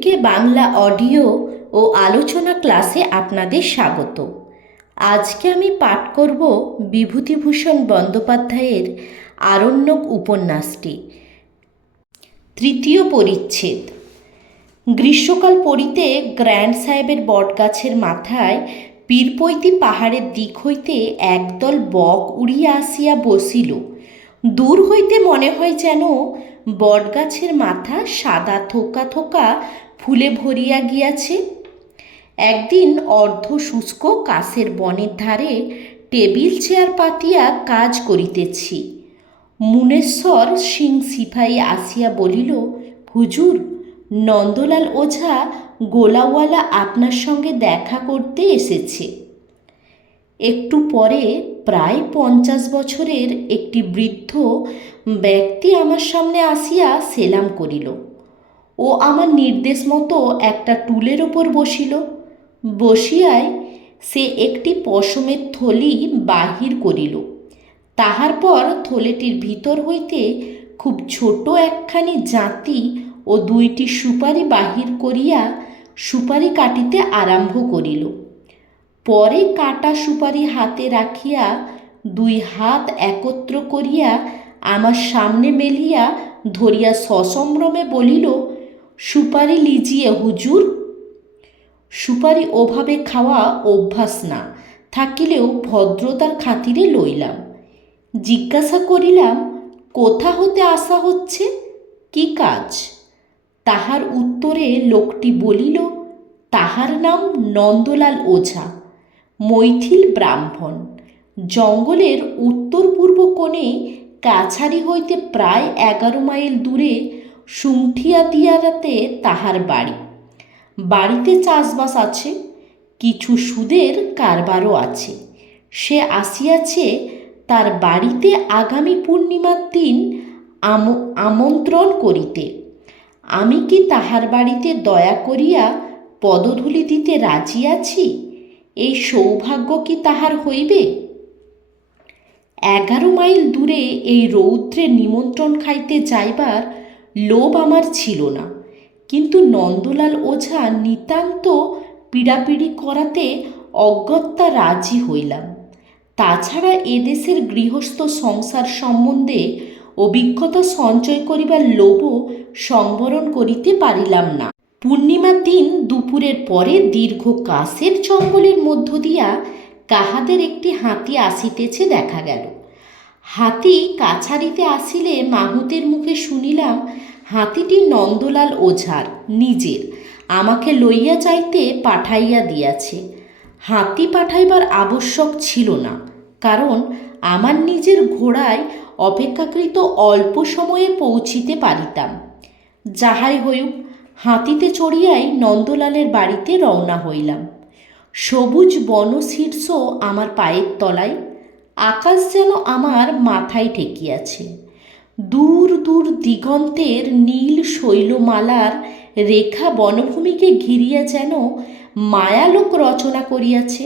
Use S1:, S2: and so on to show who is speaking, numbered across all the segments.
S1: কে Bangla audio ও আলোচনা ক্লাসে আপনাদের স্বাগত। আজকে আমি পাঠ করব বিভূতিভূষণ বন্দ্যোপাধ্যায়ের আরণ্যক উপন্যাসটি। তৃতীয় পরিচ্ছেদ। গ্রীষ্মকাল পড়িতে গ্র্যান্ড সাহেবের বটগাছের মাথায় পীরপৈতি পাহাড়ের দিক হইতে একদল বক উড়িয়া আসিয়া বসিল। দূর হইতে মনে হয় যেন বটগাছের মাথা সাদা থোকা থোকা ফুলে ভরিয়া গিয়াছে। একদিন অর্ধ শুষ্ক কাশের বনের ধারে টেবিল চেয়ার পাতিয়া কাজ করিতেছি। মুনেশ্বর সিং সিপাহী আসিয়া বলিল, হুজুর, নন্দলাল ওঝা গোলাওয়ালা আপনার সঙ্গে দেখা করতে এসেছে। একটু পরে প্রায় পঞ্চাশ বছরের একটি বৃদ্ধ ব্যক্তি আমার সামনে আসিয়া সেলাম করিল। ও আমার নির্দেশ মতো একটা টুলের ওপর বসিল। বসিয়ায় সে একটি পশমের থলি বাহির করিল। তাহার পর থলেটির ভিতর হইতে খুব ছোট একখানি জাতি ও দুইটি সুপারি বাহির করিয়া সুপারি কাটিতে আরম্ভ করিল। পরে কাটা সুপারি হাতে রাখিয়া দুই হাত একত্র করিয়া আমার সামনে মেলিয়া ধরিয়া সসম্ভ্রমে বলিল সুপারি লিজিয়ে হুজুর। সুপারি ওভাবে খাওয়া অভ্যাস না, থাকিলেও ভদ্রতার খাতিরে লইলাম। জিজ্ঞাসা করিলাম, কোথা হতে আসা হচ্ছে? কি কাজ? তাহার উত্তরে লোকটি বলিল, তাহার নাম নন্দলাল ওঝা, মৈথিল ব্রাহ্মণ। জঙ্গলের উত্তর পূর্ব কোণে কাছারি হইতে প্রায় এগারো মাইল দূরে সুংঠিয়া দিয়ারাতে তাহার বাড়ি। বাড়িতে চাষবাস আছে, কিছু সুদের কারবারও আছে। সে আসিয়াছে তার বাড়িতে আগামী পূর্ণিমার দিন আম- আমন্ত্রণ করিতে। আমি কি তাহার বাড়িতে দয়া করিয়া পদধূলি দিতে রাজি আছি? এই সৌভাগ্য কি তাহার হইবে? এগারো মাইল দূরে এই রৌদ্রে নিমন্ত্রণ খাইতে যাইবার লোভ আমার ছিল না। কিন্তু নন্দলাল ওঝা নিতান্ত পীড়াপিড়ি করাতে অগত্যা রাজি হইলাম। তাছাড়া এদেশের গৃহস্থ সংসার সম্বন্ধে অভিজ্ঞতা সঞ্চয় করিবার লোভও সংবরণ করিতে পারিলাম না। পূর্ণিমার দিন দুপুরের পরে দীর্ঘ কাশের জঙ্গলের মধ্য দিয়া কাহাদের একটি হাতি আসিতেছে দেখা গেল। হাতি কাছারিতে আসিলে মাহুতের মুখে শুনিলাম, হাতিটি নন্দলাল ওঝার, নিজের, আমাকে লইয়া যাইতে পাঠাইয়া দিয়াছে। হাতি পাঠাইবার আবশ্যক ছিল না, কারণ আমার নিজের ঘোড়ায় অপেক্ষাকৃত অল্প সময়ে পৌঁছিতে পারিতাম। যাহাই হইউক, হাতিতে চড়িয়াই নন্দলালের বাড়িতে রওনা হইলাম। সবুজ বনশীর্ষ আমার পায়ের তলায় আকাশ যেন আমার মাথায় ঠেকিয়াছে। দূর দূর দিগন্তের নীল শৈলমালার রেখা বনভূমিকে ঘিরিয়া যেন মায়ালোক রচনা করিয়াছে।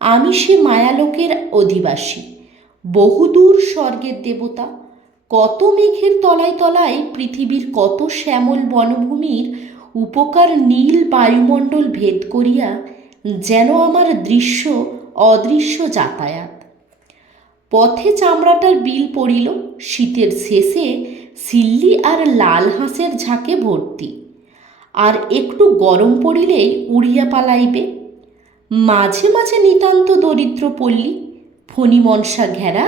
S1: আমি সে মায়ালোকের অধিবাসী, বহুদূর স্বর্গের দেবতা। কত মেঘের তলায় তলায় পৃথিবীর কত শ্যামল বনভূমির উপকার নীল বায়ুমণ্ডল ভেদ করিয়া যেন আমার দৃশ্য অদৃশ্য যাতায়াত। পথে চামড়াটার বিল পড়িল, শীতের শেষে সিল্লি আর লাল হাঁসের ঝাঁকে ভর্তি। আর একটু গরম পড়িলেই উড়িয়া পালাইবে। মাঝে মাঝে নিতান্ত দরিদ্র পল্লী, ফণিমনসা ঘেরা,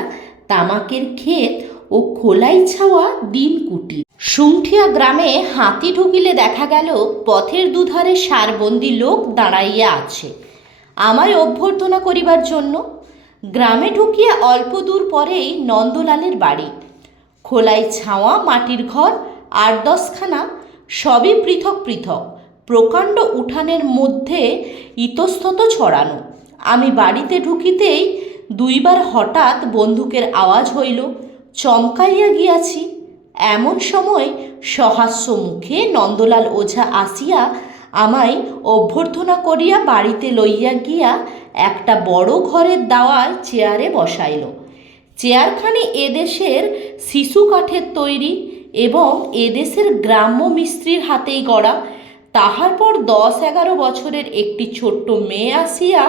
S1: তামাকের ক্ষেত ও খোলাই ছাওয়া দিন কুটি। সুংঠিয়া গ্রামে হাতি ঢুকিলে দেখা গেল, পথের দুধারে সারবন্দি লোক দাঁড়াইয়া আছে। আমায় অভ্যর্থনা করিবার জন্য গ্রামে ঢুকিয়া অল্প দূর পরেই নন্দলালের বাড়ি। খোলাই ছাওয়া, মাটির ঘর আর দশখানা, সবই পৃথক পৃথক, প্রকাণ্ড উঠানের মধ্যে ইতস্তত ছড়ানো। আমি বাড়িতে ঢুকিতেই দুইবার হঠাৎ বন্দুকের আওয়াজ হইল, চমকাইয়া গিয়াছি। এমন সময় সহাস্য মুখে নন্দলাল ওঝা আসিয়া আমায় অভ্যর্থনা করিয়া বাড়িতে লইয়া গিয়া একটা বড় ঘরের দাওয়ায় চেয়ারে বসাইল। চেয়ারখানি এদেশের শিশু কাঠের তৈরি এবং এদেশের গ্রাম্য মিস্ত্রির হাতেই গড়া। তাহার পর দশ এগারো বছরের একটি ছোট্ট মেয়ে আসিয়া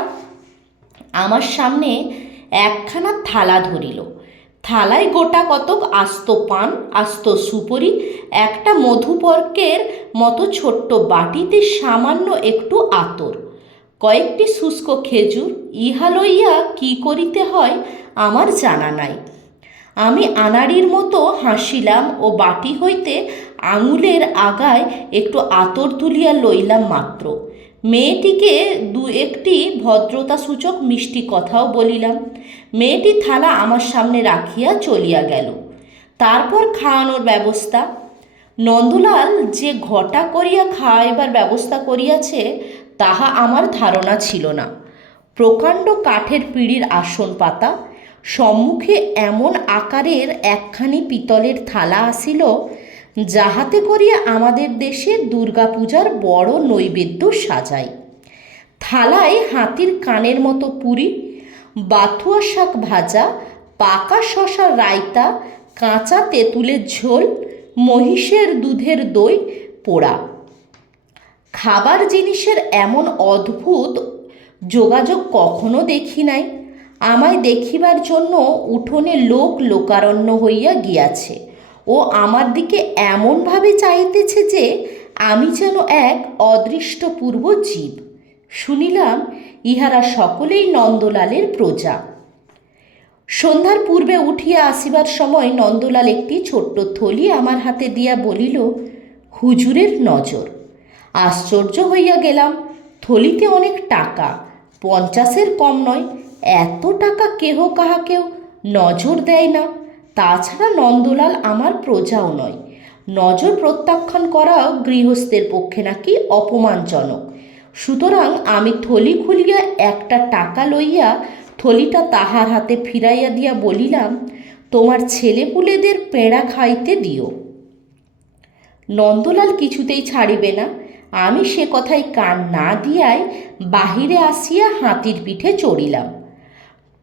S1: আমার সামনে একখানা থালা ধরিল। থালায় গোটা কতক আস্ত পান, আস্ত সুপরি, একটা মধুপর্কের মতো ছোট্ট বাটিতে সামান্য একটু আতর, কয়েকটি শুষ্ক খেজুর, ইহা লইয়া কি করিতে হয় আমার জানা নাই। আমি আনাড়ির মতো হাসিলাম ও বাটি হইতে আঙুলের আগায় একটু আতর তুলিয়া লইলাম মাত্র। মেয়েটিকে দু একটি ভদ্রতাসূচক মিষ্টি কথাও বলিলাম। মেয়েটি থালা আমার সামনে রাখিয়া চলিয়া গেল। তারপর খাওয়ানোর ব্যবস্থা। নন্দলাল যে ঘটা করিয়া খাওয়াইবার ব্যবস্থা করিয়াছে, তাহা আমার ধারণা ছিল না। প্রকাণ্ড কাঠের পিঁড়ির আসন পাতা, সম্মুখে এমন আকারের একখানি পিতলের থালা আসিল যাহাতে করিয়া আমাদের দেশে দুর্গাপূজার বড় নৈবেদ্য সাজায় থালায় হাতির কানের মতো পুরি, বাথুয়া শাক ভাজা, পাকা শশার রায়তা, কাঁচা তেঁতুলের ঝোল, মহিষের দুধের দই, পোড়া। খাবার জিনিসের এমন অদ্ভুত যোগাযোগ কখনো দেখি নাই। আমায় দেখিবার জন্য উঠোনে লোক লোকারণ্য হইয়া গিয়াছে। ও আমার দিকে এমনভাবে চাইতেছে যে আমি যেন এক অদৃষ্টপূর্ব জীব। শুনিলাম, ইহারা সকলেই নন্দলালের প্রজা। সন্ধ্যার পূর্বে উঠিয়া আসিবার সময় নন্দলাল একটি ছোট্ট থলি আমার হাতে দিয়া বলিল, হুজুরের নজর। আশ্চর্য হইয়া গেলাম, থলিতে অনেক টাকা, পঞ্চাশের কম নয়, এত টাকা কেহ কাহাকেও নজর দেয় না। তাছাড়া নন্দলাল আমার প্রজাও নয়। নজর প্রত্যাখ্যান করাও গৃহস্থের পক্ষে নাকি অপমানজনক। সুতরাং আমি থলি খুলিয়া একটা টাকা লইয়া থলিটা তাহার হাতে ফিরাইয়া দিয়া বলিলাম, তোমার ছেলেপুলেদের পেঁড়া খাইতে দিও। নন্দলাল কিছুতেই ছাড়িবে না। আমি সে কথায় কান না দিয়াই বাহিরে আসিয়া হাতির পিঠে চড়িলাম।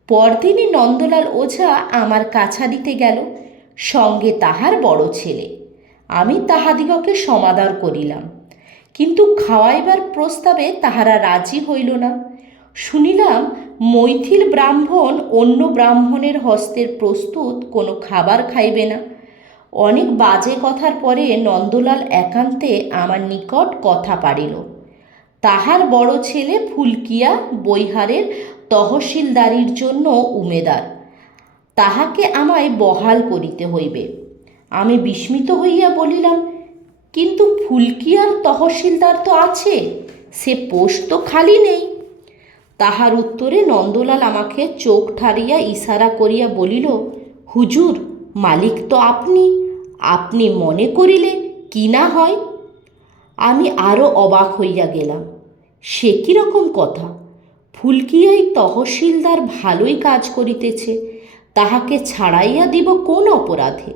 S1: পরদিনই নন্দলাল ওঝা আমার কাছারিতে গেল, সঙ্গে তাহার বড় ছেলে। আমি তাহাদিগকে সমাদর করিলাম, কিন্তু খাওয়াইবার প্রস্তাবে তাহারা রাজি হইল না। শুনিলাম মৈথিল ব্রাহ্মণ অন্য ব্রাহ্মণের হস্তের প্রস্তুত কোনো খাবার খাইবে না। অনেক বাজে কথার পরে নন্দলাল একান্তে আমার নিকট কথা পারিল তাহার বড় ছেলে ফুলকিয়া বৈহারের তহসিলদারির জন্য উমেদার। তাহাকে আমায় বহাল করিতে হইবে। আমি বিস্মিত হইয়া বলিলাম, কিন্তু ফুলকিয়ার তহসিলদার তো আছে, সে পোস্ট তো খালি নেই। তাহার উত্তরে নন্দলাল আমাকে চোখ ঠারিয়া ইশারা করিয়া বলিল, হুজুর, মালিক তো আপনি আপনি মনে করিলে কি না হয়? আমি আরও অবাক হইয়া গেলাম, সে কী রকম কথা? ফুলকিয়াই তহসিলদার ভালোই কাজ করিতেছে, তাহাকে ছাড়াইয়া দিব কোন অপরাধে?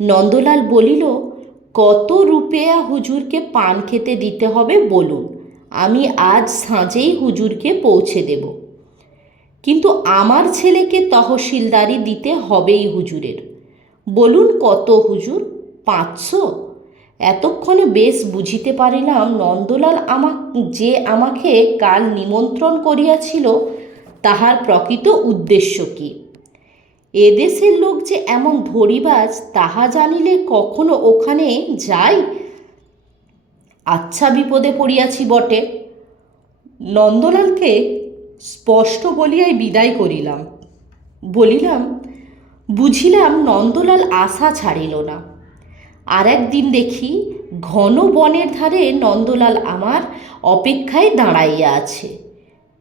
S1: নন্দলাল বলিল, কত রুপেয়া হুজুরকে পান খেতে দিতে হবে বলুন, আমি আজ সাঁজেই হুজুরকে পৌঁছে দেব। কিন্তু আমার ছেলেকে তহসিলদারি দিতে হবেই হুজুরের। বলুন কত হুজুর? পাঁচশো? এতক্ষণে বেশ বুঝিতে পারিলাম নন্দলাল আমা, যে আমাকে কাল নিমন্ত্রণ করিয়াছিল, তাহার প্রকৃত উদ্দেশ্য কী? এদেশের লোক যে এমন ধরিবাজ, তাহা জানিলে কখনো ওখানে যাই? আচ্ছা বিপদে পড়িয়াছি বটে। নন্দলালকে স্পষ্ট বলিয়াই বিদায় করিলাম। বলিলাম, বুঝিলাম নন্দলাল আশা ছাড়িল না। আর একদিন দেখি ঘন বনের ধারে নন্দলাল আমার অপেক্ষায় দাঁড়াইয়া আছে।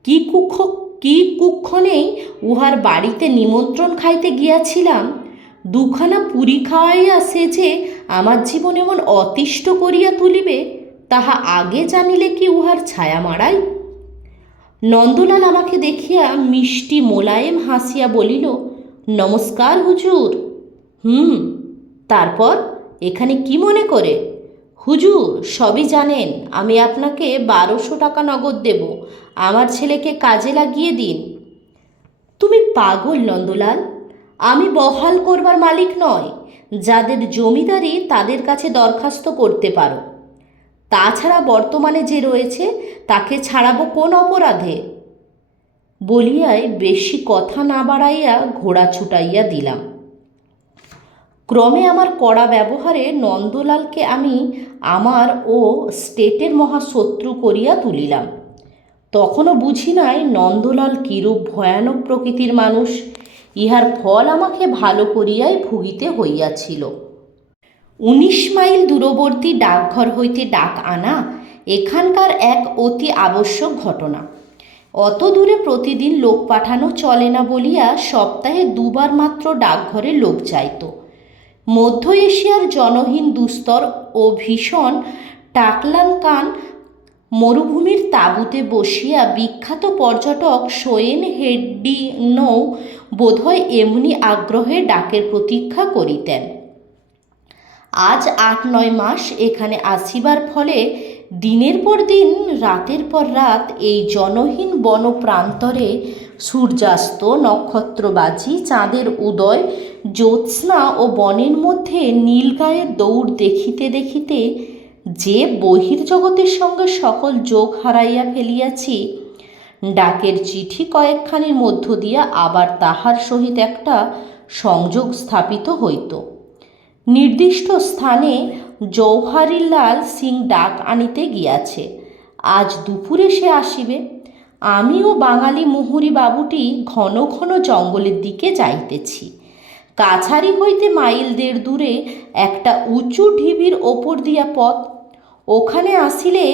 S1: কি কুক্ষ, কি কুক্ষণেই উহার বাড়িতে নিমন্ত্রণ খাইতে গিয়াছিলাম। দুখানা পুরি খাওয়াইয়া সে যে আমার জীবন এমন অতিষ্ঠ করিয়া তুলিবে, তাহা আগে জানিলে কি উহার ছায়া মারাই নন্দলাল আমাকে দেখিয়া মিষ্টি মোলায়েম হাসিয়া বলিল, নমস্কার হুজুর। হুম, তারপর? এখানে কি মনে করে? হুজুর, সবই জানেন, আমি আপনাকে বারোশো টাকা নগদ দেব। আমার ছেলেকে কাজে লাগিয়ে দিন। তুমি পাগল নন্দলাল। আমি বহাল করবার মালিক নয়, যাদের জমিদারি তাদের কাছে দরখাস্ত করতে পারো। তাছাড়া বর্তমানে যে রয়েছে, তাকে ছাড়াবো কোন অপরাধে? বলিয়ায় বেশি কথা না বাড়াইয়া ঘোড়া ছুটাইয়া দিলাম। ক্রমে আমার কড়া ব্যবহারে নন্দলালকে আমি আমার ও স্টেটের মহাশত্রু করিয়া তুলিলাম। তখনও বুঝি নাই নন্দলাল কিরূপ ভয়ানক প্রকৃতির মানুষ, ইহার ফল আমাকে ভালো করিয়াই ভুগিতে হইয়াছিল। উনিশ মাইল দূরবর্তী ডাকঘর হইতে ডাক আনা এখানকার এক অতি আবশ্যক ঘটনা। অত দূরে প্রতিদিন লোক পাঠানো চলে না বলিয়া সপ্তাহে দুবার মাত্র ডাকঘরে লোক চাইত মধ্য এশিয়ার জনহীন দুস্তর ও ভীষণ টাকলানকান মরুভূমির তাঁবুতে বসিয়া বিখ্যাত পর্যটক সোয়েন হেড্ডি নৌ বোধহয় এমনি আগ্রহে ডাকের প্রতীক্ষা করিতেন। আজ আট নয় মাস এখানে আসিবার ফলে দিনের পর দিন, রাতের পর রাত এই জনহীন বন প্রান্তরে সূর্যাস্ত নক্ষত্রবাজি, চাঁদের উদয় জ্যোৎস্না ও বনের মধ্যে নীলগায়ের দৌড় দেখিতে দেখিতে যে বহির্জগতের সঙ্গে সকল যোগ হারাইয়া ফেলিয়াছি, ডাকের চিঠি কয়েকখানির মধ্য দিয়া আবার তাহার সহিত একটা সংযোগ স্থাপিত হইত। নির্দিষ্ট স্থানে জৌহারিলাল সিং ডাক আনিতে গিয়াছে, আজ দুপুরে সে আসিবে। আমি ও বাঙালি মুহুরি বাবুটি ঘন ঘন জঙ্গলের দিকে যাইতেছি। কাছারি হইতে মাইল দেড় দূরে একটা উঁচু ঢিবির ওপর দিয়া পথ। ওখানে আসিলে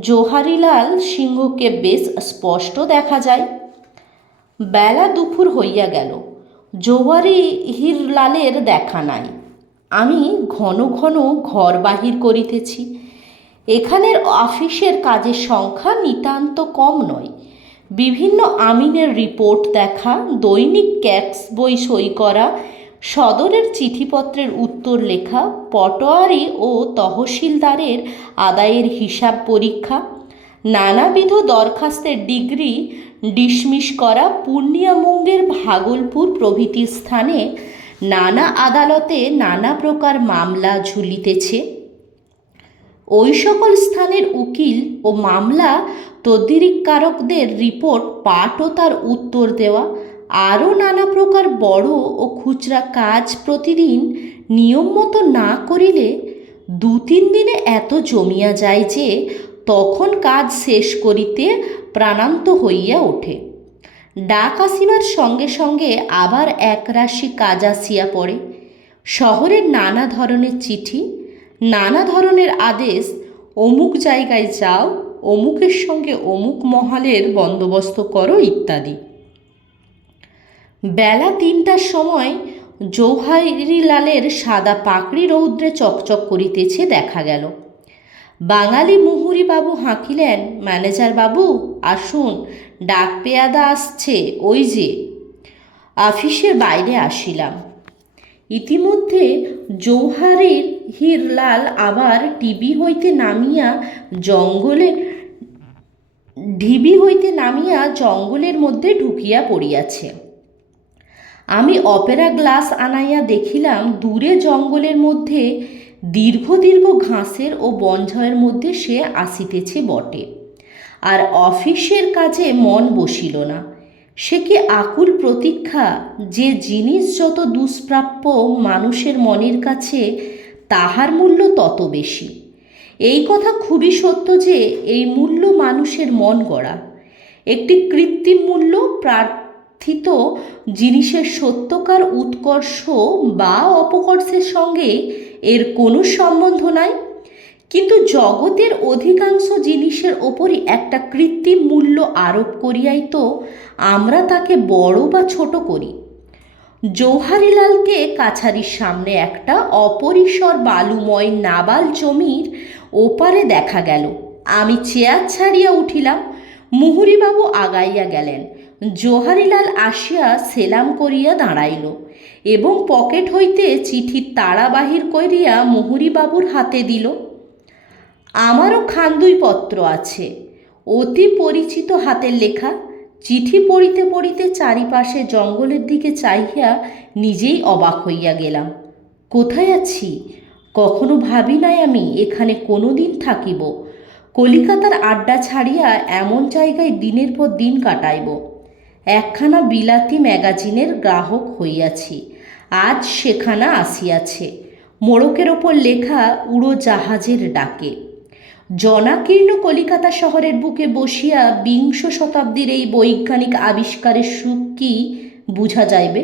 S1: জোহারিলাল সিংহকে বেশ স্পষ্ট দেখা যায়। বেলা দুপুর হইয়া গেল। জোয়ারি হিরলালের দেখা নাই। আমি ঘন ঘন ঘর বাহির করিতেছি। এখানের অফিসের কাজের সংখ্যা নিতান্ত কম নয়। বিভিন্ন আমিনের রিপোর্ট দেখা, দৈনিক ক্যাক্স বই সই করা সদরের চিঠিপত্রের উত্তর লেখা, পটোয়ারি ও তহসিলদারের আদায়ের হিসাব পরীক্ষা, নানাবিধ দরখাস্তের ডিগ্রি ডিসমিস করা পূর্ণিয়ামুঙ্গের ভাগলপুর প্রভৃতি স্থানে নানা আদালতে নানা প্রকার মামলা ঝুলিতেছে। ওই সকল স্থানের উকিল ও মামলা তদ্দিরিককারকদের রিপোর্ট পাঠ ও তার উত্তর দেওয়া আরও নানা প্রকার বড় ও খুচরা কাজ প্রতিদিন নিয়ম মতো না করিলে দু তিন দিনে এত জমিয়া যায় যে তখন কাজ শেষ করিতে প্রাণান্ত হইয়া ওঠে। ডাক আসিবার সঙ্গে সঙ্গে আবার একরাশি কাজ আসিয়া পড়ে। শহরের নানা ধরনের চিঠি, নানা ধরনের আদেশ, অমুক জায়গায় যাও, অমুকের সঙ্গে অমুক মহলের বন্দোবস্ত করো ইত্যাদি। বেলা তিনটার সময় জৌহারিলালের সাদা পাকড়ি রৌদ্রে চকচক করিতেছে দেখা গেল। বাঙালি মুহুরি বাবু হাঁকিলেন, ম্যানেজার বাবু, আসুন, ডাক পেয়াদা আসছে, ওই যে। অফিসের বাইরে আসিলাম। ইতিমধ্যে জৌহারের হিরলাল আবার টিভি হইতে নামিয়া জঙ্গলে, ঢিবি হইতে নামিয়া জঙ্গলের মধ্যে ঢুকিয়া পড়িয়াছে। আমি অপেরা গ্লাস আনাইয়া দেখিলাম দূরে জঙ্গলের মধ্যে, দীর্ঘ দীর্ঘ ঘাসের ও বনঝয়ের মধ্যে সে আসিতেছে বটে। আর অফিসের কাজে মন বসিল না। সে কি আকুল প্রতীক্ষা যে জিনিস যত দুষ্প্রাপ্য মানুষের মনের কাছে, তাহার মূল্য তত বেশি। এই কথা খুবই সত্য যে, এই মূল্য মানুষের মন গড়া। একটি কৃত্রিম মূল্য প্রার্থিত জিনিসের সত্যকার উৎকর্ষ বা অপকর্ষের সঙ্গে এর কোনো সম্বন্ধ নাই। কিন্তু জগতের অধিকাংশ জিনিসের ওপরই একটা কৃত্রিম মূল্য আরোপ করিয়াই তো আমরা তাকে বড় বা ছোট করি। জৌহারিলালকে কাছারির সামনে একটা অপরিসর বালুময় নাবাল জমির ওপারে দেখা গেল। আমি চেয়ার ছাড়িয়া উঠিলাম। মুহুরিবাবু আগাইয়া গেলেন। জোহারিলাল আসিয়া সেলাম করিয়া দাঁড়াইল এবং পকেট হইতে চিঠির তাড়া বাহির করিয়া মুহুরিবাবুর হাতে দিল। আমারও খান্দুই পত্র আছে, অতি পরিচিত হাতের লেখা। চিঠি পড়িতে পড়িতে চারিপাশে জঙ্গলের দিকে চাহিয়া নিজেই অবাক হইয়া গেলাম। কোথায় আছি? কখনো ভাবি নাই আমি এখানে কোনো দিন থাকিব। কলিকাতার আড্ডা ছাড়িয়া এমন জায়গায় দিনের পর দিন কাটাইব। একখানা বিলাতি ম্যাগাজিনের গ্রাহক হইয়াছি, আজ সেখানা আসিয়াছে। মোড়কের ওপর লেখা উড়োজাহাজের ডাকে। জনাকীর্ণ কলিকাতা শহরের বুকে বসিয়া বিংশ শতাব্দীর এই বৈজ্ঞানিক আবিষ্কারের সুখ কি বুঝা যাইবে?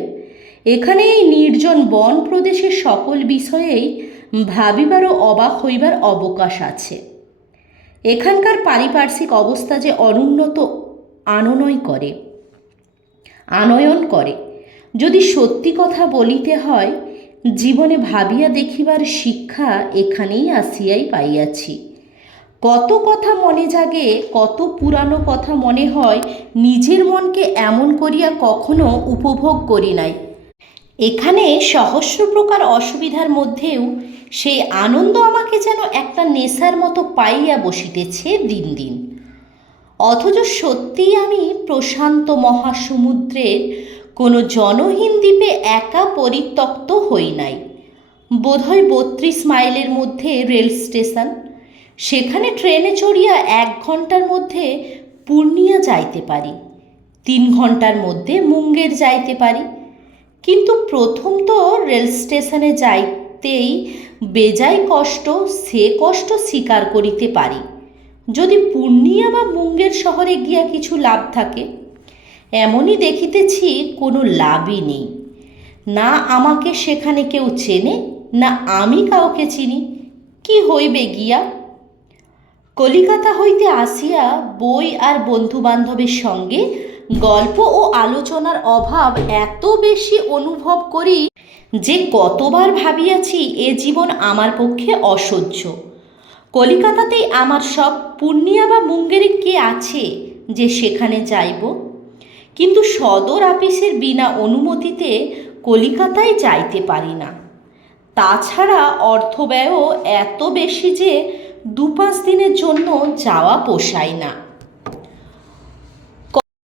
S1: এখানে এই নির্জন বন প্রদেশের সকল বিষয়েই ভাবিবার ও অবাক হইবার অবকাশ আছে। এখানকার পারিপার্শ্বিক অবস্থা যে অনুন্নত, আননয় করে। আনয়ন করে। যদি সত্যি কথা বলিতে হয়, জীবনে ভাবিয়া দেখিবার শিক্ষা এখানেই আসিয়াই পাইয়াছি। কত কথা মনে জাগে, কত পুরানো কথা মনে হয়, নিজের মনকে এমন করিয়া কখনো উপভোগ করি নাই। এখানে সহস্র প্রকার অসুবিধার মধ্যেও সেই আনন্দ আমাকে যেন একটা নেশার মতো পাইয়া বসিতেছে দিন দিন। অথচ সত্যিই আমি প্রশান্ত মহাসমুদ্রের কোনো জনহীন দ্বীপে একা পরিত্যক্ত হই নাই। বোধহয় বত্রিশ মাইলের মধ্যে রেল স্টেশন। সেখানে ট্রেনে চড়িয়া এক ঘণ্টার মধ্যে পূর্ণিয়া যাইতে পারি। তিন ঘণ্টার মধ্যে মুঙ্গের যাইতে পারি। কিন্তু প্রথম তো রেল স্টেশনে যাইতেই বেজায় কষ্ট, সে কষ্ট স্বীকার করিতে পারি। যদি পূর্ণিয়া বা মুঙ্গের শহরে গিয়া কিছু লাভ থাকে, এমনই দেখিতেছি কোনো লাভই নেই। না আমাকে সেখানে কেউ চেনে, না আমি কাউকে চিনি। কি হইবে গিয়া? কলিকাতা হইতে আসিয়া বই আর বন্ধুবান্ধবের সঙ্গে গল্প ও আলোচনার অভাব এত বেশি অনুভব করি যে কতবার ভাবিয়াছি এ জীবন আমার পক্ষে অসহ্য। কলিকাতাতেই আমার সব পূর্ণিয়া বা মুঙ্গেরে কে আছে যে সেখানে যাইব? কিন্তু সদর আপিসের বিনা অনুমতিতে কলিকাতায় যাইতে পারি না। তাছাড়া অর্থ ব্যয়ও এত বেশি যে দু পাঁচ দিনের জন্য যাওয়া পোষায় না।